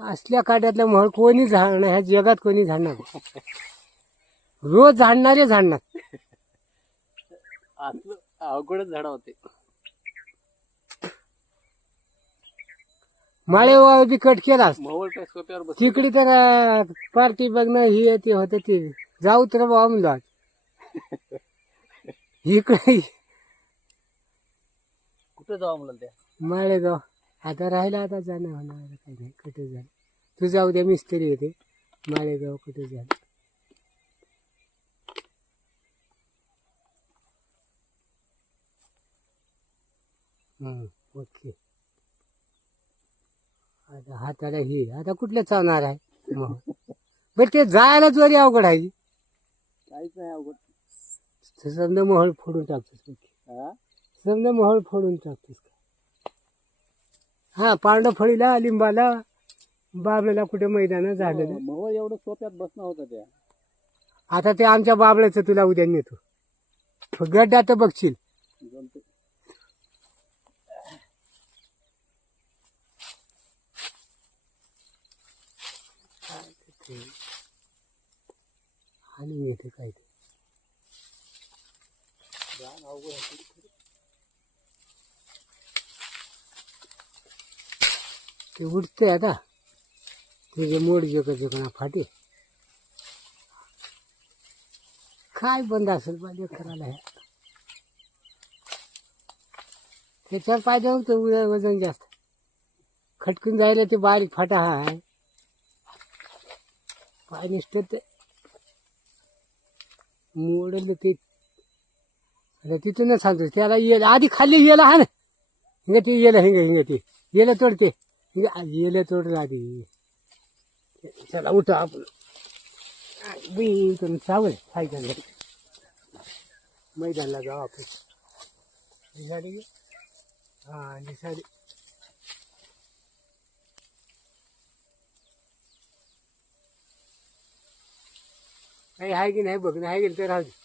असल्या काड्यातलं म्हळ कोणी झाडणार ह्या जगात कोणी झाडणार. रोज झाडणारे झाडणार. असलं अवघडच झाड होते. माळे बी कट मोहोळ बस तिकडे तर पार्टी बघणं ही ते होतं ते. जाऊ तर बाबा म्हणलो. इकडे. कुठं जावं म्हणलं त्या? माळेगाव. आता राहिला आता जाणं होणार काही नाही कुठे झालं. तू जाऊ द्या मिस्त्री येते माळेगाव कुठे झालं. ओके. आता हाताला ही आता कुठल्या चावणार आहे? बरं ते जायला जोरी अवघड आहे. काहीच नाही अवघड. समजा मोहळ फोडून टाकतोस हा? समजा मोहळ फोडून टाकतोस हा पांडव फळीला लिंबाला बाबळेला कुठे मैदान झालेलं. मोहोळ एवढं सोप्यात बसणं होतं त्या. आता ते आमच्या बाबळ्याचं तुला उद्या नेतो. गड्डा तर बघशील. आणि येते काय ते? ते उठते आता. तुझे मोड जग जगणा फाटे. काय बंद असेल पाहिजे करायला हे? त्याच्यावर पाहिजे होतं उद्या वजन जास्त. खटकून जायला ते बारीक फाटा हा आहे. पाय निष्ठ ते. मोडलं ते. आता तिथूनच सांगतो त्याला येल आधी खाली येला हा ना. हिंग ते येलं हिंग हिंग ते येलं तोडते. हिंग येलं तोडलं आधी चला उठा आपण बिन करून चावल सायकल मैदानला जाऊ आपण निघाली हां हा निघाली काही आहे की नाही बघ नाही गेलं तर राहू दे